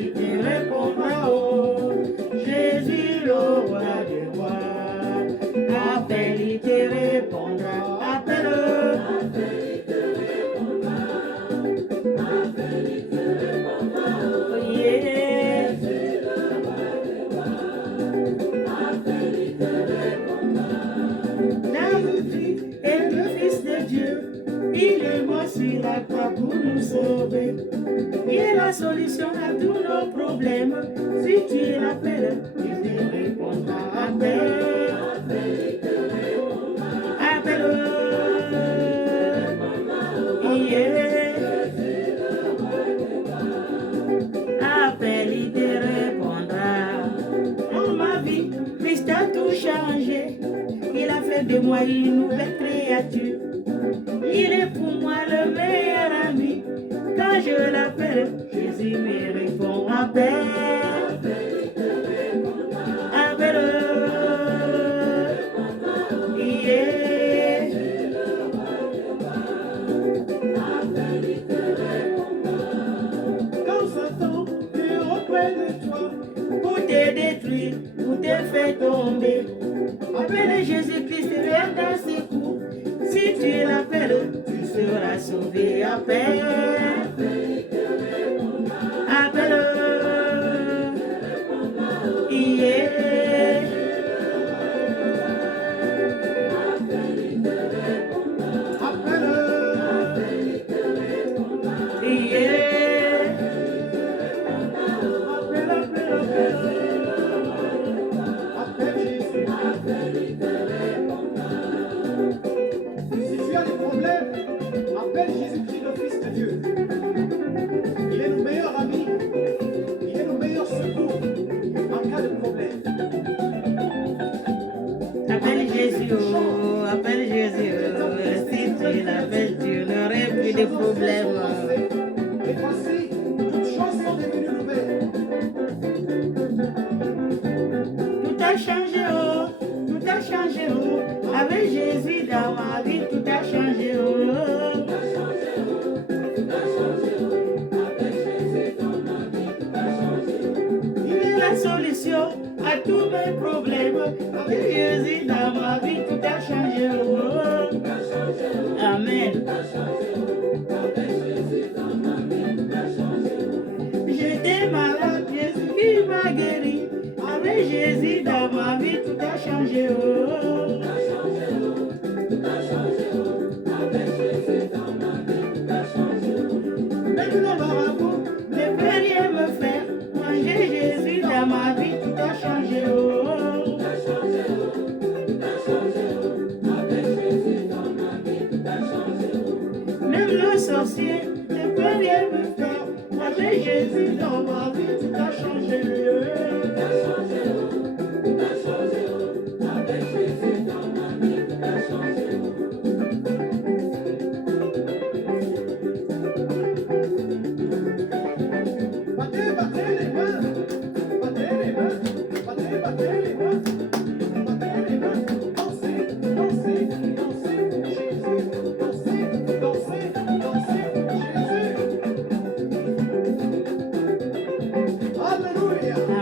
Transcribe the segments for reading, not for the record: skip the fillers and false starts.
il te répondra. Oh, Jésus, le roi des rois. Appelle, il te répondra. Appelle. Il est mort sur la croix pour nous sauver. Il est la solution à tous nos problèmes. Si tu l'appelles, il te répondra. Appelle. Appelle. Appelle, il te répondra. Dans ma vie, Christ a tout changé. Il a fait de moi une nouvelle créature. Il est pour moi le meilleur ami. Quand je l'appelle, Jésus me répond. Appelle. Appelle. Yeah. Quand Satan est auprès de toi pour te détruire, pour te faire tomber, appelle Jésus-Christ, viens dans ses coups. Si tu l'appelles, tu seras sauvé. Appelle. Appelle. Yeah. Appelle. Yeah. Appelle Jésus. Si tu as des problèmes, appelle Jésus-Christ, le Fils de Dieu. Il est le meilleur ami. Il est le meilleur secours en cas de problème. Appelle Jésus, oh, appelle Jésus. Oh. Si tu l'appelles, tu n'aurais plus de problème. Et voici, toutes choses sont devenues nouvelles. Tout a changé, oh, tout a changé, oh. Avec Jésus dans ma vie, tout a changé, oh. Il est la solution à tous mes problèmes. Avec Jésus dans ma vie, tout a changé, oh. Amen. J'étais malade, Jésus m'a guéri. Avec Jésus dans ma vie, tout a changé, oh. Maintenant, marabout ne peut rien me faire. Manger Jésus dans ma vie, tout a changé, oh. Même le sorcier ne peut rien me faire. Manger Jésus dans ma vie, tout a changé,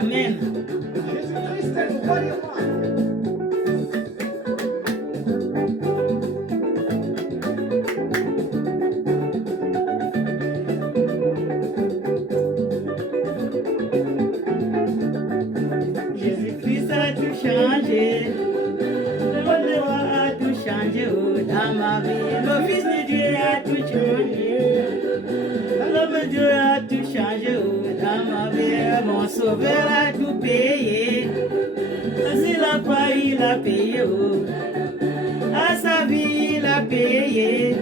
Amen. Jésus-Christ est le roi des rois. Jésus-Christ a tout changé. Le roi a tout changé, oh, dans ma vie. Le Fils de Dieu a tout changé. L'homme de Dieu a tout changé, oh, dans ma vie. Mon sauveur a tout payé. S'il a pas, il a payé, oh. À sa vie, il a payé.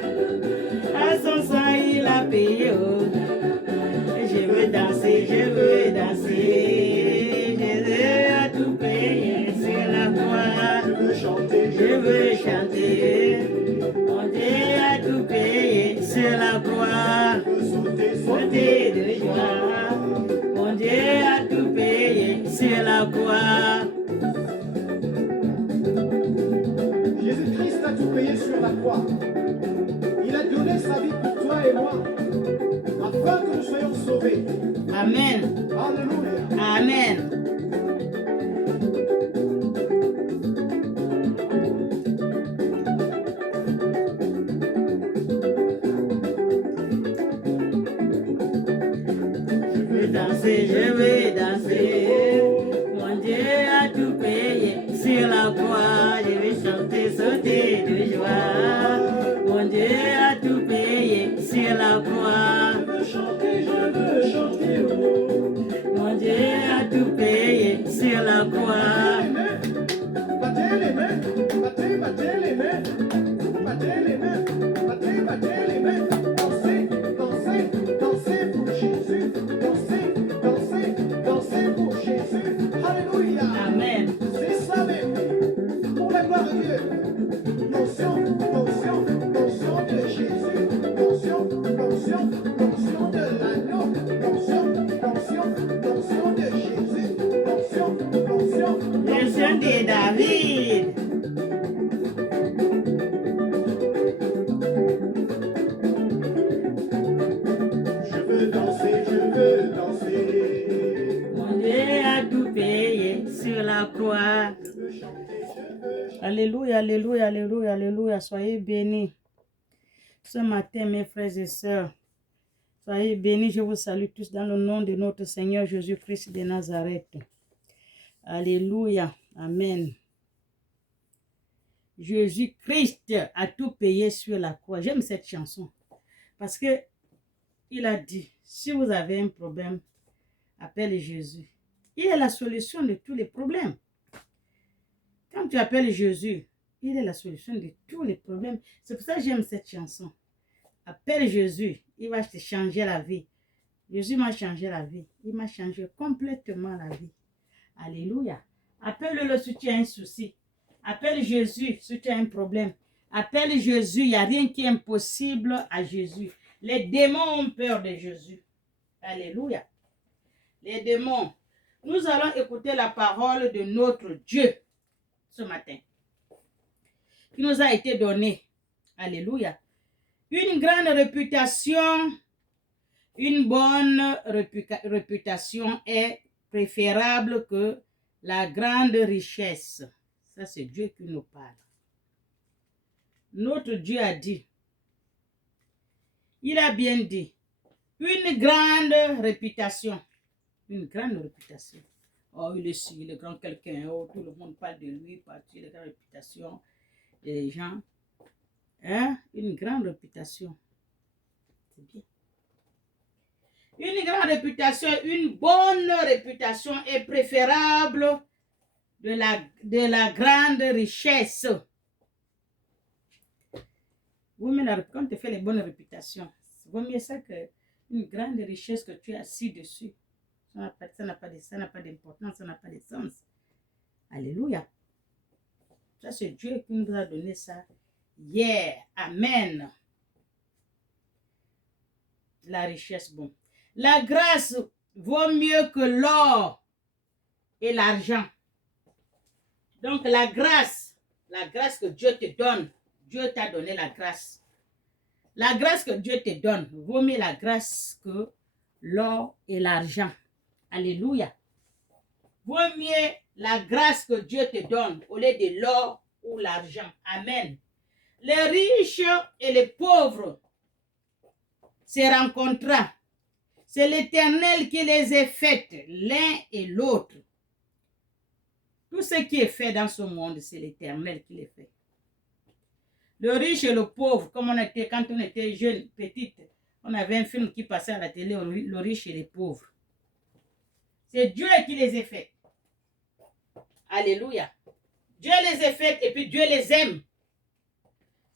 À son sang, il a payé, oh. Je veux danser, je veux danser. Jésus a tout payé, c'est la croix. Je veux chanter, je veux chanter. Mon Dieu a tout payé, c'est la croix. Je veux sauter, sauter de joie. Mon Dieu a tout payé, c'est la croix. Jésus-Christ a tout payé sur la croix. Il a donné sa vie pour toi et moi, afin que nous soyons sauvés. Amen. Alléluia. Amen. Je veux danser. Mon Dieu a tout payé sur la croix. Je vais chanter, sauter de joie. Mon Dieu a tout payé sur la croix. Je veux chanter, oh. Mon Dieu a tout payé sur la croix. Battez les mains, battez les mains, battez les mains, battez les mains. Dansez, dansez, dansez pour Jésus. Dansez, dansez, dansez pour Jésus. Alléluia. Amen. C'est ça même. Pour la gloire de Dieu. Notion, notion, notion de Jésus. Notion, notion, notion de l'agneau. Notion, notion, notion de Jésus. Notion, notion, Notion de David. Je veux danser, je veux danser. Mon Dieu a tout payé sur la croix. Je veux chanter, je veux chanter. Alléluia, alléluia, alléluia, alléluia. Soyez bénis. Ce matin, mes frères et sœurs, soyez bénis. Je vous salue tous dans le nom de notre Seigneur Jésus-Christ de Nazareth. Alléluia. Amen. Jésus-Christ a tout payé sur la croix. J'aime cette chanson parce que il a dit, si vous avez un problème, appelez Jésus. Il est la solution de tous les problèmes. Quand tu appelles Jésus, il est la solution de tous les problèmes. C'est pour ça que j'aime cette chanson. Appelle Jésus, il va te changer la vie. Jésus m'a changé la vie. Il m'a changé complètement la vie. Alléluia. Appelle-le si tu as un souci. Appelle Jésus si tu as un problème. Appelle Jésus. Il n'y a rien qui est impossible à Jésus. Les démons ont peur de Jésus. Alléluia. Les démons. Nous allons écouter la parole de notre Dieu ce matin, qui nous a été donnée. Alléluia. Une grande réputation, une bonne réputation est préférable que la grande richesse. Ça, c'est Dieu qui nous parle. Notre Dieu a dit, il a bien dit, une grande réputation. Une grande réputation. Oh, il est si, il est grand quelqu'un. Oh, tout le monde parle de lui, parce qu'il a une grande réputation. Les gens. Hein? Une grande réputation. C'est bien. Une grande réputation, une bonne réputation est préférable de la grande richesse. Vaut mieux quand tu fais les bonnes réputations, vaut mieux ça qu'une grande richesse que tu es assis dessus. Ça n'a pas d'importance, ça n'a pas de sens. Alléluia. Ça, c'est Dieu qui nous a donné ça hier. Amen. La richesse, bon. La grâce vaut mieux que l'or et l'argent. Donc, la grâce que Dieu te donne, Dieu t'a donné la grâce. La grâce que Dieu te donne vaut mieux la grâce que l'or et l'argent. Alléluia. Vaut mieux la grâce que Dieu te donne au lieu de l'or ou l'argent. Amen. Les riches et les pauvres se rencontrent. C'est l'Éternel qui les a faites, l'un et l'autre. Tout ce qui est fait dans ce monde, c'est l'Éternel qui les fait. Le riche et le pauvre, comme quand on était jeune, petite, on avait un film qui passait à la télé, le riche et les pauvres. C'est Dieu qui les a fait. Alléluia. Dieu les a fait et puis Dieu les aime.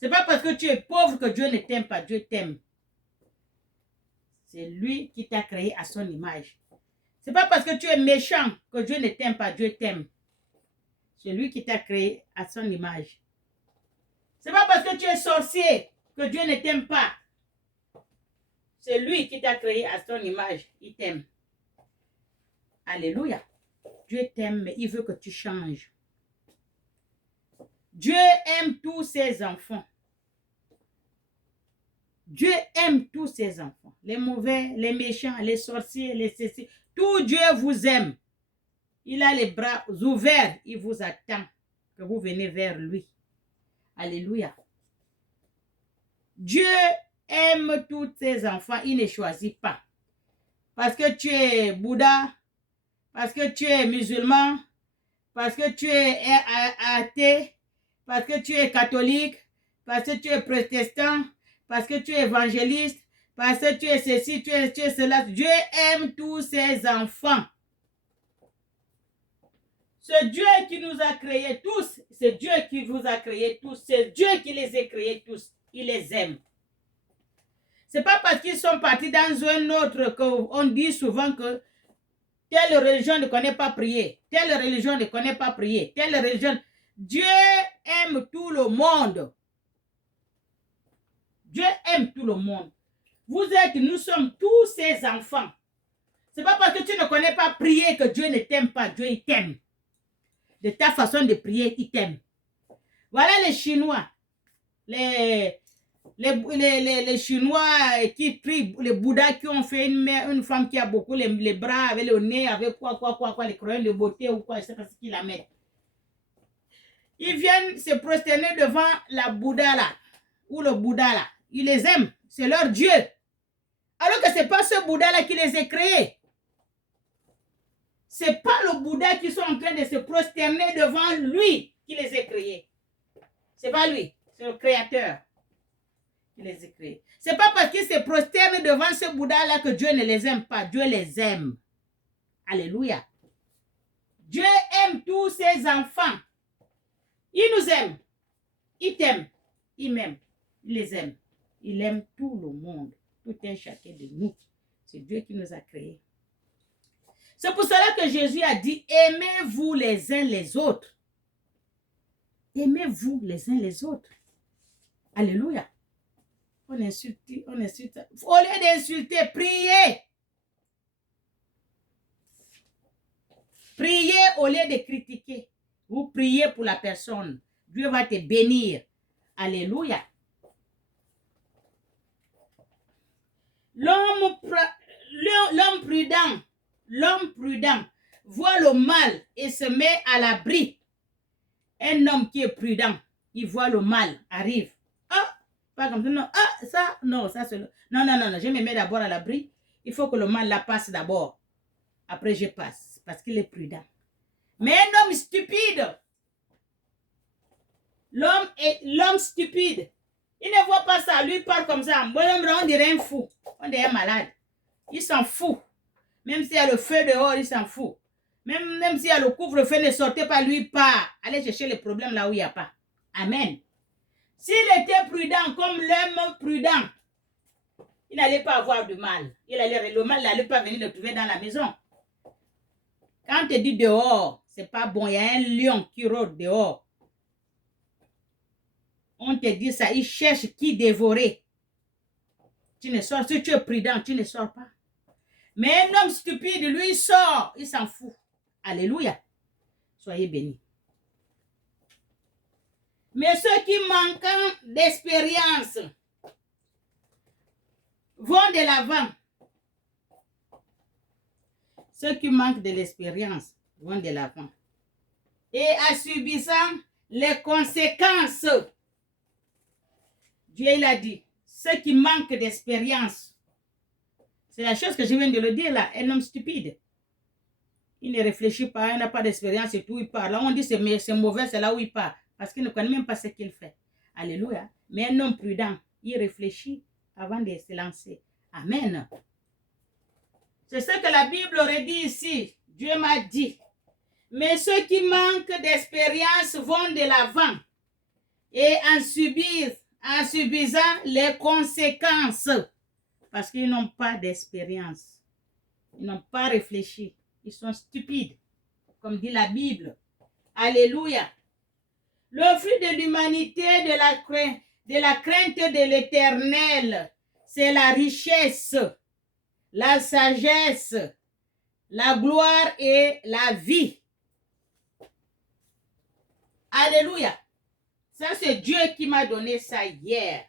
Ce n'est pas parce que tu es pauvre que Dieu ne t'aime pas. Dieu t'aime. C'est lui qui t'a créé à son image. Ce n'est pas parce que tu es méchant que Dieu ne t'aime pas. Dieu t'aime. C'est lui qui t'a créé à son image. Ce n'est pas parce que tu es sorcier que Dieu ne t'aime pas. C'est lui qui t'a créé à son image. Il t'aime. Alléluia. Dieu t'aime, mais il veut que tu changes. Dieu aime tous ses enfants. Dieu aime tous ses enfants. Les mauvais, les méchants, les sorciers, les ceci. Tout Dieu vous aime. Il a les bras ouverts. Il vous attend que vous venez vers lui. Alléluia. Dieu aime tous ses enfants. Il ne choisit pas. Parce que tu es Bouddha, parce que tu es musulman, parce que tu es athée, parce que tu es catholique, parce que tu es protestant, parce que tu es évangéliste, parce que tu es ceci, tu es cela. Dieu aime tous ses enfants. C'est Dieu qui nous a créés tous. C'est Dieu qui vous a créés tous. C'est Dieu qui les a créés tous. Il les aime. Ce n'est pas parce qu'ils sont partis dans un autre qu'on dit souvent que telle religion ne connaît pas prier. Telle religion ne connaît pas prier. Telle religion. Dieu aime tout le monde. Dieu aime tout le monde. Nous sommes tous ses enfants. Ce n'est pas parce que tu ne connais pas prier que Dieu ne t'aime pas. Dieu, il t'aime. De ta façon de prier, il t'aime. Voilà les Chinois. Les Chinois qui prient, les Bouddhas qui ont fait une femme qui a beaucoup les bras, avec le nez, avec quoi, les crayons de beauté ou quoi, je ne sais pas ce qu'ils la mettent. Ils viennent se prosterner devant la Bouddha là, ou le Bouddha là. Ils les aiment, c'est leur Dieu. Alors que ce n'est pas ce Bouddha là qui les a créés. Ce n'est pas le Bouddha qui sont en train de se prosterner devant lui qui les a créés. Ce n'est pas lui, c'est le Créateur qui les a créés. Ce n'est pas parce qu'ils se prosternent devant ce Bouddha là que Dieu ne les aime pas. Dieu les aime. Alléluia. Dieu aime tous ses enfants. Il nous aime. Il t'aime. Il m'aime. Il les aime. Il aime tout le monde. Tout un chacun de nous. C'est Dieu qui nous a créés. C'est pour cela que Jésus a dit, aimez-vous les uns les autres. Aimez-vous les uns les autres. Alléluia. On insulte. Au lieu d'insulter, priez. Priez au lieu de critiquer. Vous priez pour la personne. Dieu va te bénir. Alléluia. L'homme prudent voit le mal et se met à l'abri. Un homme qui est prudent, il voit le mal, arrive. Ah, pas comme ça, non. Ah, ça, non, ça c'est... Non, je me mets d'abord à l'abri. Il faut que le mal la passe d'abord. Après, je passe, parce qu'il est prudent. Mais un homme stupide, l'homme stupide, il ne voit pas ça, lui parle comme ça. On dirait un fou, on dirait un malade. Il s'en fout. Même s'il y a le feu dehors, il s'en fout. Même s'il y a le couvre-feu, ne sortez pas, lui part. Allez chercher les problèmes là où il n'y a pas. Amen. S'il était prudent comme l'homme prudent, il n'allait pas avoir du mal. Le mal n'allait pas venir le trouver dans la maison. Quand tu dis dehors, c'est pas bon. Il y a un lion qui rôde dehors. On te dit ça, il cherche qui dévorer. Tu ne sors, si tu es prudent, tu ne sors pas. Mais un homme stupide, lui, il sort, il s'en fout. Alléluia. Soyez bénis. Mais ceux qui manquent d'expérience vont de l'avant. Ceux qui manquent de l'expérience vont de l'avant. Et en subissant les conséquences, Dieu il a dit, ceux qui manquent d'expérience, c'est la chose que je viens de le dire là, un homme stupide. Il ne réfléchit pas, il n'a pas d'expérience et tout, il part. Là, on dit c'est mauvais, c'est là où il part. Parce qu'il ne connaît même pas ce qu'il fait. Alléluia. Mais un homme prudent, il réfléchit avant de se lancer. Amen. C'est ce que la Bible aurait dit ici. Dieu m'a dit. Mais ceux qui manquent d'expérience vont de l'avant et en subissant les conséquences. Parce qu'ils n'ont pas d'expérience. Ils n'ont pas réfléchi. Ils sont stupides, comme dit la Bible. Alléluia. Le fruit de l'humanité, de la crainte de l'Éternel, c'est la richesse, la sagesse, la gloire et la vie. Alléluia. Ça, c'est Dieu qui m'a donné ça hier.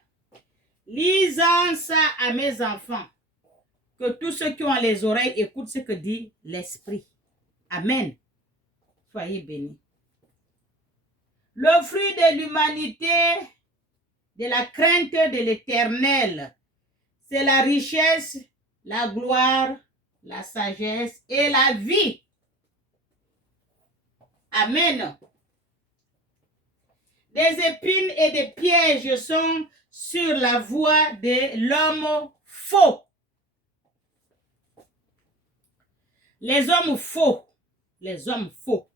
Lisant ça à mes enfants, que tous ceux qui ont les oreilles écoutent ce que dit l'Esprit. Amen. Soyez bénis. Le fruit de l'humanité, de la crainte de l'Éternel, c'est la richesse, la gloire, la sagesse et la vie. Amen. Des épines et des pièges sont sur la voie de l'homme faux. Les hommes faux. Les hommes faux.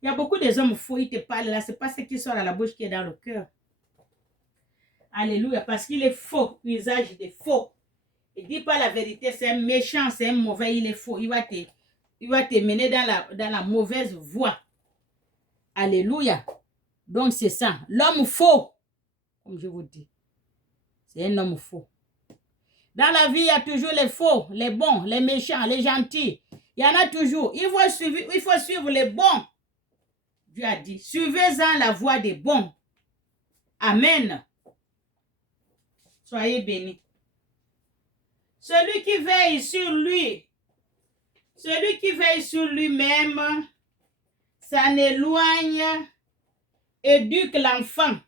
Il y a beaucoup de hommes faux, ils te parlent là, c'est pas ce qui sort à la bouche qui est dans le cœur. Alléluia, parce qu'il est faux, usage de faux. Il ne dit pas la vérité, c'est un méchant, c'est un mauvais, il est faux. Il va te mener dans la mauvaise voie. Alléluia. Donc c'est ça. L'homme faux, comme je vous dis, c'est un homme faux. Dans la vie, il y a toujours les faux, les bons, les méchants, les gentils. Il y en a toujours. Il faut suivre les bons. Dieu a dit, suivez-en la voie des bons. Amen. Soyez bénis. Celui qui veille sur lui, celui qui veille sur lui-même, s'en éloigne, éduque l'enfant.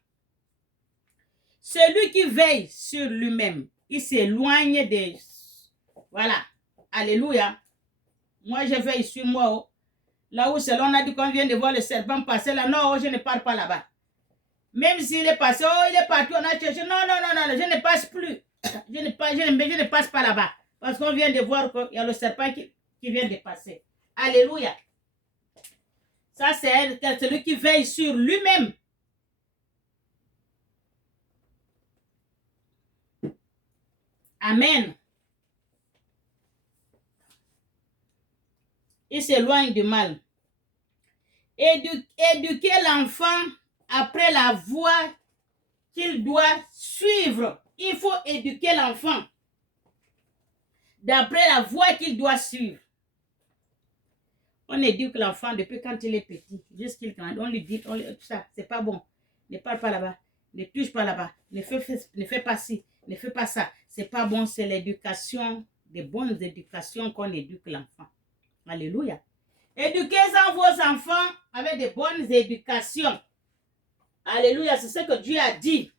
Celui qui veille sur lui-même, il s'éloigne des... Voilà. Alléluia. Moi, je veille sur moi. Là où on a dit qu'on vient de voir le serpent passer là. Non, je ne pars pas là-bas. Même s'il est passé, oh, il est parti, on a cherché. Non, je ne passe plus. Je ne passe pas là-bas. Parce qu'on vient de voir qu'il y a le serpent qui vient de passer. Alléluia. Ça, c'est celui qui veille sur lui-même. Amen. Il s'éloigne du mal. Éduquer l'enfant après la voie qu'il doit suivre. Il faut éduquer l'enfant d'après la voie qu'il doit suivre. On éduque l'enfant depuis quand il est petit, jusqu'il grandit. On lui dit, ça, c'est pas bon. Ne parle pas là-bas, ne touche pas là-bas, ne fais pas ci, ne fais pas ça. C'est pas bon, c'est l'éducation, des bonnes éducations qu'on éduque l'enfant. Alléluia. Éduquez-en vos enfants avec des bonnes éducations. Alléluia, c'est ce que Dieu a dit.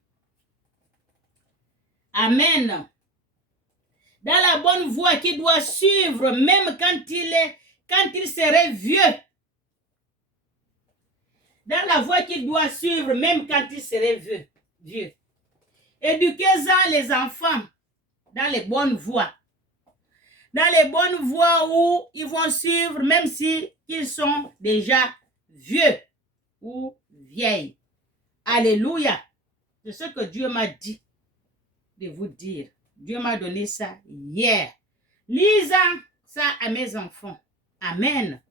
Amen. Dans la bonne voie qu'il doit suivre, même quand il serait vieux. Dans la voie qu'il doit suivre, même quand il serait vieux. Éduquez-en les enfants dans les bonnes voies. Dans les bonnes voies où ils vont suivre, même s'ils sont déjà vieux ou vieilles. Alléluia. C'est ce que Dieu m'a dit de vous dire. Dieu m'a donné ça hier. Lisant ça à mes enfants. Amen.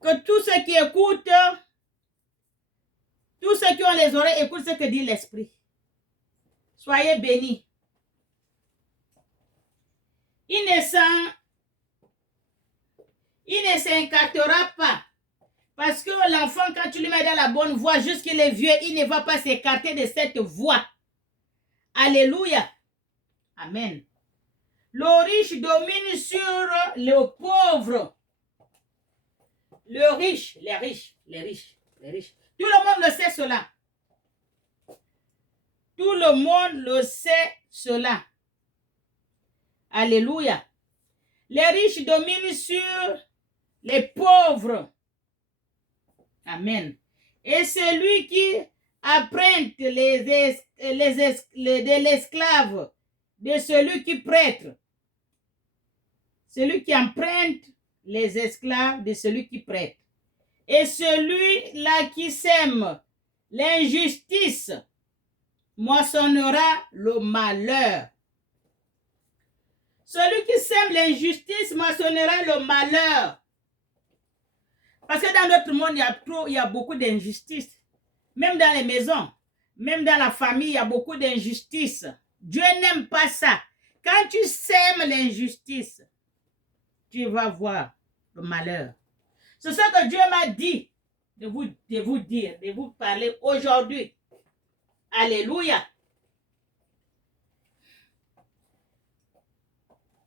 Que tous ceux qui écoutent, tous ceux qui ont les oreilles écoutent ce que dit l'Esprit. Soyez bénis. Il ne s'incartera pas. Parce que l'enfant, quand tu le mets dans la bonne voie, jusqu'il est vieux, il ne va pas s'écarter de cette voie. Alléluia. Amen. Le riche domine sur le pauvre. Le riche, les riches. Tout le monde le sait cela. Tout le monde le sait cela. Alléluia. Les riches dominent sur les pauvres. Amen. Et celui qui apprête de l'esclave de celui qui prête. Celui qui emprunte les esclaves de celui qui prête. Et celui-là qui sème l'injustice moissonnera le malheur. Celui qui sème l'injustice moissonnera le malheur. Parce que dans notre monde, il y a beaucoup d'injustices. Même dans les maisons, même dans la famille, il y a beaucoup d'injustices. Dieu n'aime pas ça. Quand tu sèmes l'injustice, tu vas voir le malheur. C'est ce que Dieu m'a dit de vous dire, de vous parler aujourd'hui. Alléluia.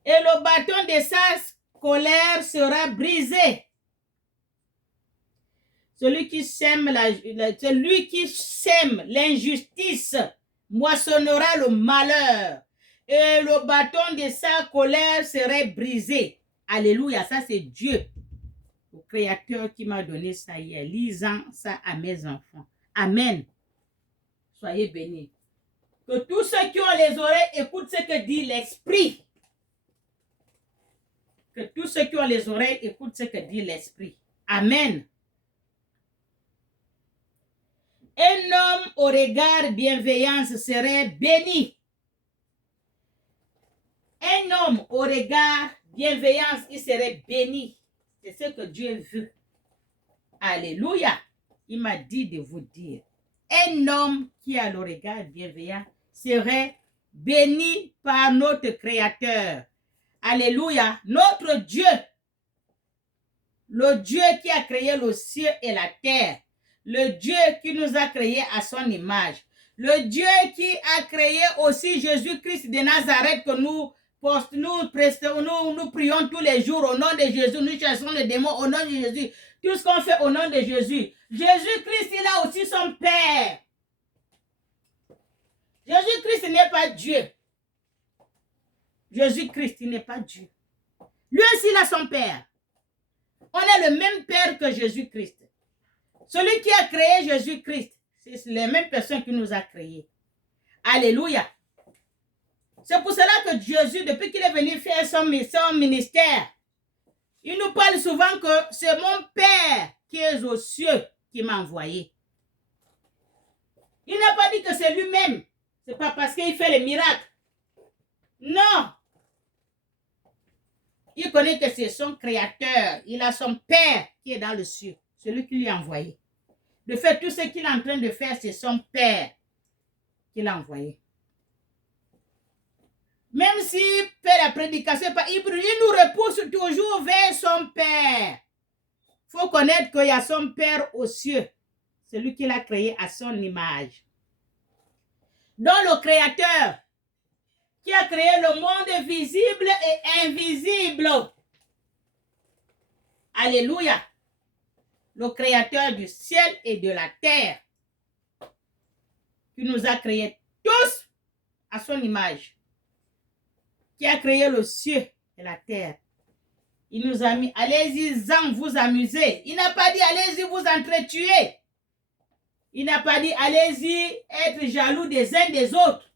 et le bâton de sa colère sera brisé. Celui qui sème l'injustice moissonnera le malheur et le bâton de sa colère serait brisé. Alléluia, ça c'est Dieu, le Créateur qui m'a donné ça hier, lisant ça à mes enfants. Amen. Soyez bénis. Que tous ceux qui ont les oreilles écoutent ce que dit l'Esprit. Que tous ceux qui ont les oreilles écoutent ce que dit l'Esprit. Amen. Un homme au regard bienveillant serait béni. Un homme au regard bienveillance, il serait béni. C'est ce que Dieu veut. Alléluia. Il m'a dit de vous dire. Un homme qui a le regard bienveillant serait béni par notre Créateur. Alléluia. Notre Dieu. Le Dieu qui a créé le ciel et la terre. Le Dieu qui nous a créés à son image. Le Dieu qui a créé aussi Jésus-Christ de Nazareth que nous prions tous les jours au nom de Jésus. Nous chassons les démons au nom de Jésus. Tout ce qu'on fait au nom de Jésus. Jésus-Christ, il a aussi son Père. Jésus-Christ n'est pas Dieu. Jésus-Christ, il n'est pas Dieu. Lui aussi, il a son Père. On a le même Père que Jésus-Christ. Celui qui a créé Jésus-Christ, c'est la même personne qui nous a créés. Alléluia. C'est pour cela que Jésus, depuis qu'il est venu faire son ministère, il nous parle souvent que c'est mon Père qui est aux cieux qui m'a envoyé. Il n'a pas dit que c'est lui-même. Ce n'est pas parce qu'il fait les miracles. Non. Il connaît que c'est son Créateur. Il a son Père qui est dans le ciel. Celui qui lui a envoyé. De fait, tout ce qu'il est en train de faire, c'est son Père qui l'a envoyé. Même s'il fait la prédication par Hébreu, il nous repousse toujours vers son Père. Il faut connaître qu'il y a son Père aux cieux. Celui qui l'a créé à son image. Donc le Créateur qui a créé le monde visible et invisible. Alléluia. Le Créateur du ciel et de la terre. Qui nous a créés tous à son image. Qui a créé le ciel et la terre. Il nous a mis, allez-y-en vous amuser. Il n'a pas dit, allez-y vous entretuer. Il n'a pas dit, allez-y être jaloux des uns des autres.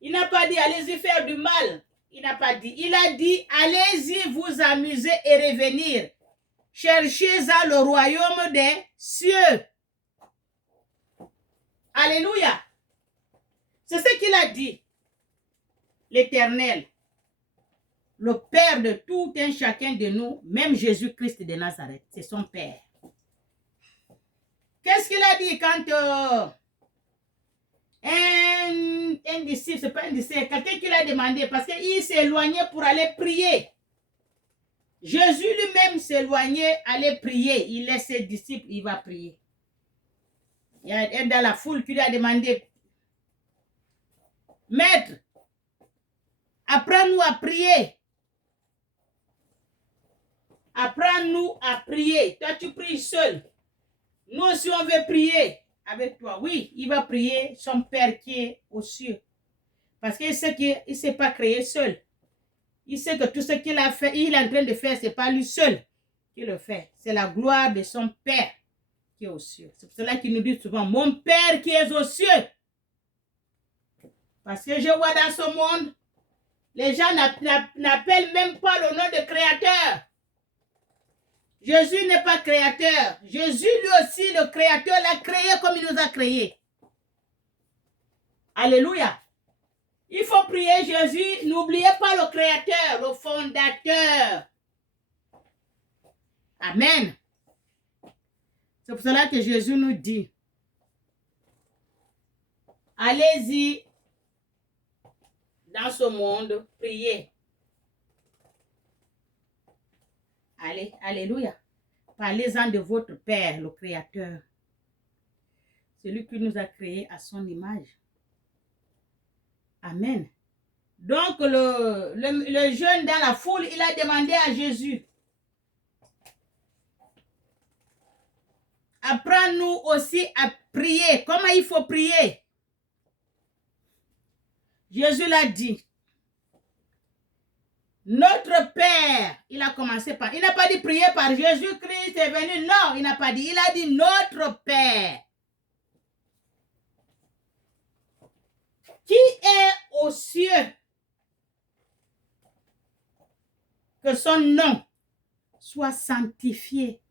Il n'a pas dit, allez-y faire du mal. Il n'a pas dit. Il a dit, allez-y vous amuser et revenir. Cherchez à le royaume des cieux. Alléluia. C'est ce qu'il a dit. L'Éternel, le Père de tout un chacun de nous, même Jésus-Christ de Nazareth, c'est son Père. Qu'est-ce qu'il a dit quand un disciple, c'est pas un disciple, quelqu'un qui l'a demandé, parce qu'il s'est éloigné pour aller prier. Jésus lui-même s'éloignait, aller prier. Il laisse ses disciples, il va prier. Il y a un dans la foule qui lui a demandé, Maître, apprends-nous à prier. Apprends-nous à prier. Toi, tu pries seul. Nous aussi, on veut prier avec toi. Oui, il va prier son Père qui est aux cieux. Parce qu'il sait qu'il ne s'est pas créé seul. Il sait que tout ce qu'il a fait, il est en train de faire, ce n'est pas lui seul qui le fait. C'est la gloire de son Père qui est aux cieux. C'est pour cela qu'il nous dit souvent, mon Père qui est aux cieux. Parce que je vois dans ce monde, les gens n'appellent même pas le nom de Créateur. Jésus n'est pas créateur. Jésus, lui aussi, le créateur, l'a créé comme il nous a créés. Alléluia. Il faut prier Jésus. N'oubliez pas le créateur, le fondateur. Amen. C'est pour cela que Jésus nous dit, allez-y dans ce monde, priez. Allez, alléluia. Parlez-en de votre Père, le Créateur. Celui qui nous a créés à son image. Amen. Donc, le jeune dans la foule, il a demandé à Jésus, apprends-nous aussi à prier. Comment il faut prier? Jésus l'a dit. Notre Père, il a commencé par, il n'a pas dit prier par Jésus-Christ est venu. Non, il n'a pas dit. Il a dit notre Père. Qui est aux cieux? Que son nom soit sanctifié.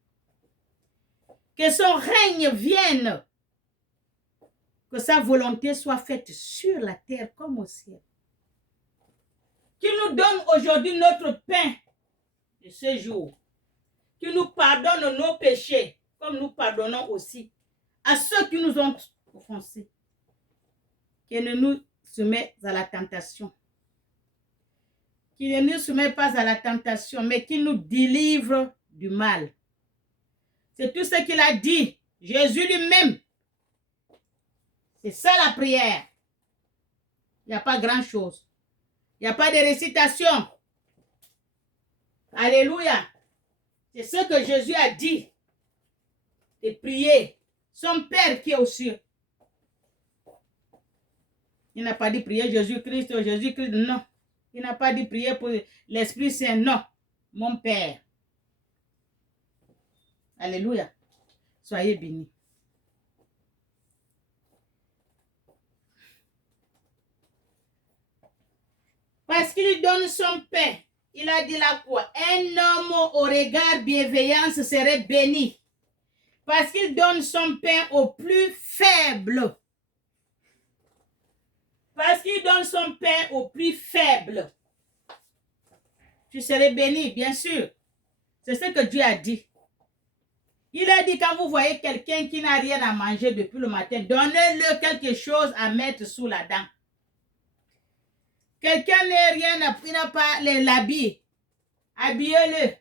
Que son règne vienne. Que sa volonté soit faite sur la terre comme au ciel. Qui nous donne aujourd'hui notre pain de ce jour. Qui nous pardonne nos péchés, comme nous pardonnons aussi à ceux qui nous ont offensés. Qui ne nous soumet à la tentation. Qui ne nous soumet pas à la tentation, mais qui nous délivre du mal. C'est tout ce qu'il a dit. Jésus lui-même. C'est ça la prière. Il n'y a pas grand-chose. Il n'y a pas de récitation. Alléluia. C'est ce que Jésus a dit. De prier. Son Père qui est aux cieux. Il n'a pas dit prier Jésus-Christ, non. Il n'a pas dit prier pour l'Esprit Saint, non. Mon Père. Alléluia. Soyez bénis. Parce qu'il donne son pain. Il a dit là quoi? Un homme au regard bienveillant serait béni. Parce qu'il donne son pain aux plus faibles. Parce qu'il donne son pain aux plus faibles. Tu serais béni, bien sûr. C'est ce que Dieu a dit. Il a dit, quand vous voyez quelqu'un qui n'a rien à manger depuis le matin, donnez-le quelque chose à mettre sous la dent. Quelqu'un il n'a pas l'habit, habillez-le.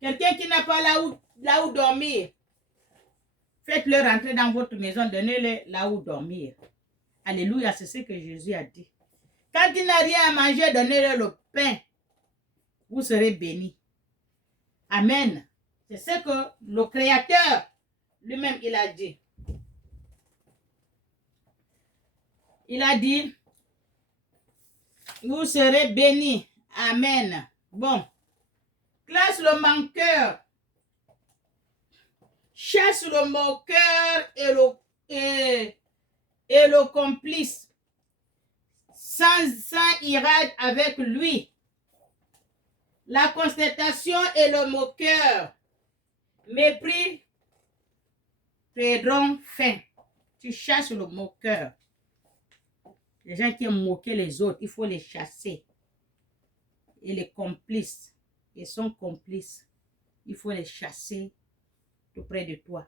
Quelqu'un qui n'a pas là où dormir, faites-le rentrer dans votre maison, donnez-le là où dormir. Alléluia, c'est ce que Jésus a dit. Quand il n'a rien à manger, donnez-le le pain. Vous serez bénis. Amen. C'est ce que le Créateur lui-même, il a dit. Il a dit, vous serez bénis. Amen. Bon. Classe le manqueur. Chasse le moqueur et le complice. Sans irade avec lui. La constatation et le moqueur. Mépris prendront fin. Tu chasses le moqueur. Les gens qui aiment moquer les autres, il faut les chasser. Et les complices, ils sont complices. Il faut les chasser tout près de toi.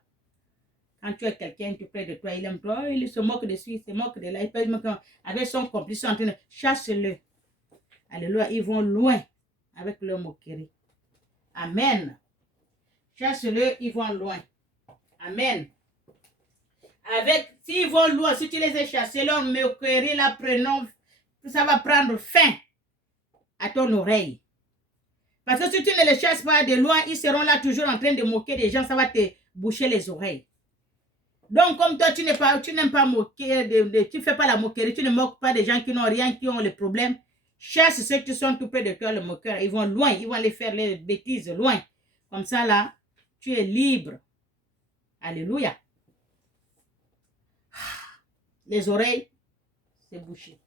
Quand tu as quelqu'un tout près de toi, il aime toi, il se moque de lui, il se moque de là, il peut se moquer avec son complice, en train de chasse-le. Alléluia, ils vont loin avec leur moquerie. Amen. Chasse-le, ils vont loin. Amen. S'ils vont loin, si tu les as chassés, leur moquerie, la prenons, ça va prendre fin à ton oreille. Parce que si tu ne les chasses pas de loin, ils seront là toujours en train de moquer des gens, ça va te boucher les oreilles. Donc, comme toi, tu n'aimes pas moquer, tu ne fais pas la moquerie, tu ne moques pas des gens qui n'ont rien, qui ont les problèmes. Chasse ceux qui sont tout près de toi, le moqueur. Ils vont loin, ils vont aller faire les bêtises loin. Comme ça, là, tu es libre. Alléluia. Les oreilles, c'est bouché.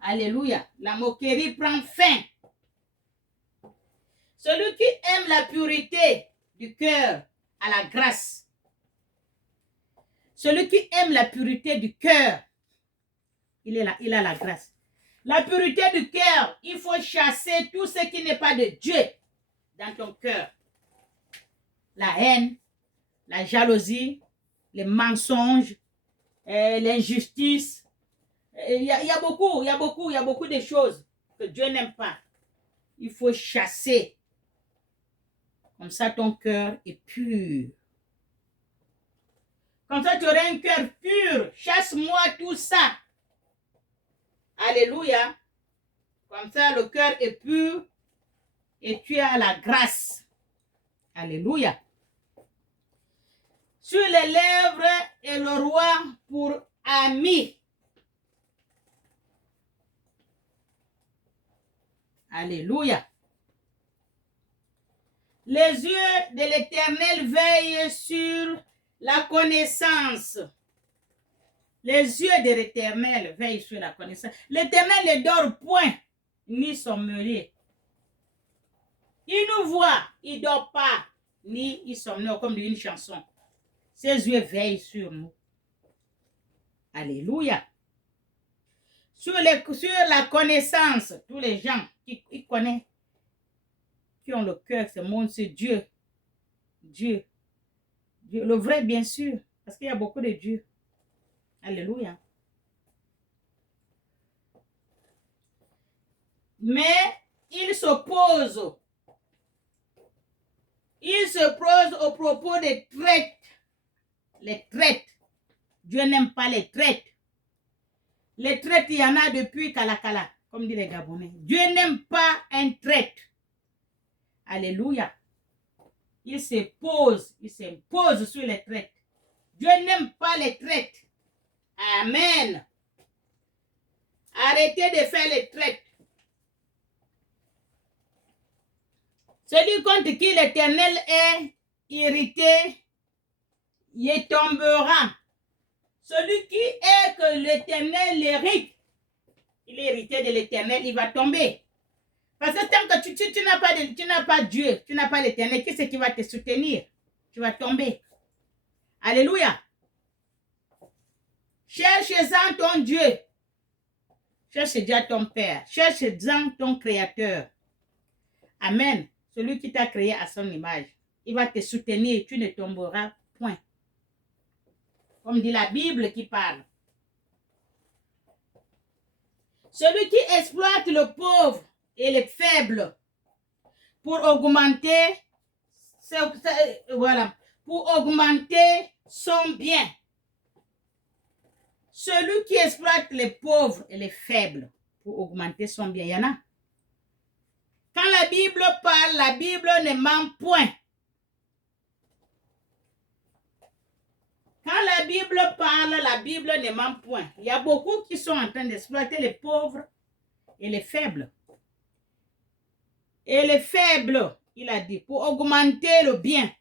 Alléluia. La moquerie prend fin. Celui qui aime la pureté du cœur a la grâce. Celui qui aime la pureté du cœur, il a la grâce. La pureté du cœur, il faut chasser tout ce qui n'est pas de Dieu dans ton cœur. La haine, la jalousie, les mensonges, l'injustice. Il y a beaucoup de choses que Dieu n'aime pas. Il faut chasser. Comme ça, ton cœur est pur. Comme ça, tu auras un cœur pur. Chasse-moi tout ça. Alléluia. Comme ça, le cœur est pur et tu as la grâce. Alléluia. Sur les lèvres et le roi pour ami. Alléluia. Les yeux de l'Éternel veillent sur la connaissance. Les yeux de l'Éternel veillent sur la connaissance. L'Éternel ne dort point, ni sommeiller. Il nous voit, il ne dort pas, ni il sommeille, comme une chanson. Ses yeux veillent sur nous. Alléluia. Sur la connaissance, tous les gens qui connaissent, qui ont le cœur, ce monde, c'est Dieu. Dieu. Dieu. Le vrai, bien sûr, parce qu'il y a beaucoup de Dieu. Alléluia. Mais il s'oppose. Il se pose au propos des traites. Les traites. Dieu n'aime pas les traites. Les traites, il y en a depuis Kalakala, comme disent les Gabonais. Dieu n'aime pas un traite. Alléluia. Il s'impose sur les traites. Dieu n'aime pas les traites. Amen. Arrêtez de faire les traites. Celui contre qui l'Éternel est irrité, il tombera. Celui qui est que l'Éternel l'hérite, il est hérité de l'Éternel, il va tomber. Parce que tant que tu n'as pas Dieu, tu n'as pas l'Éternel, qui c'est qui va te soutenir? Tu vas tomber. Alléluia. Cherche-en ton Dieu. Cherche déjà ton Père. Cherche-en ton Créateur. Amen. Celui qui t'a créé à son image. Il va te soutenir. Tu ne tomberas point. Comme dit la Bible qui parle. Celui qui exploite le pauvre et les faibles pour augmenter son bien. Celui qui exploite les pauvres et les faibles pour augmenter son bien, il y en a. Quand la Bible parle, la Bible ne ment point. Quand la Bible parle, la Bible ne ment point. Il y a beaucoup qui sont en train d'exploiter les pauvres et les faibles. Et les faibles, il a dit, pour augmenter le bien.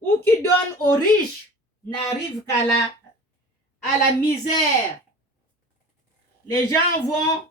Ou qui donnent aux riches, n'arrivent qu'à la misère. Les gens vont